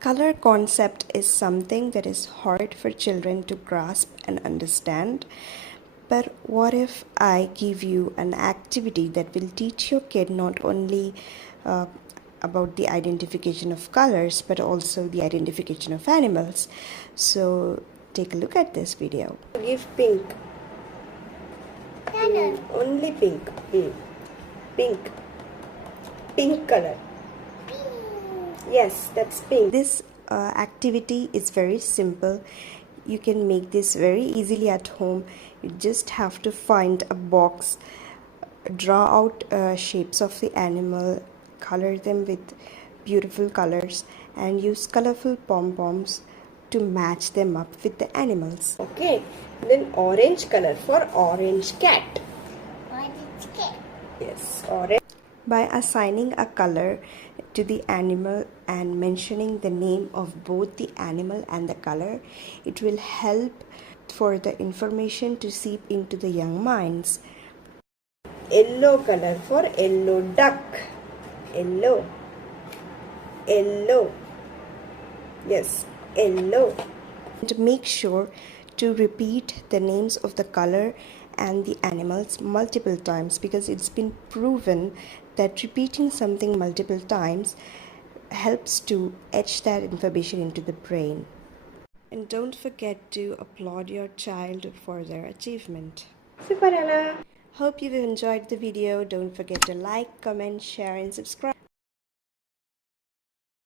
Color concept is something that is hard for children to grasp and understand. But what if I give you an activity that will teach your kid not only about the identification of colors but also the identification of animals? So take a look at this video. Give pink. Only pink. Pink. Pink color. Yes, that's pink. This activity is very simple. You can make this very easily at home. You just have to find a box, draw out shapes of the animal, color them with beautiful colors, and use colorful pom-poms to match them up with the animals. Okay, then orange color for orange cat. Orange cat. Yes, orange. By assigning a color to the animal and mentioning the name of both the animal and the color, it will help for the information to seep into the young minds. Yellow color for yellow duck. Yellow. Yellow. Yes, yellow. And make sure to repeat the names of the color and the animals multiple times, because it's been proven that repeating something multiple times helps to etch that information into the brain. And don't forget to applaud your child for their achievement. Super Anna! Hope you've enjoyed the video. Don't forget to like, comment, share and subscribe.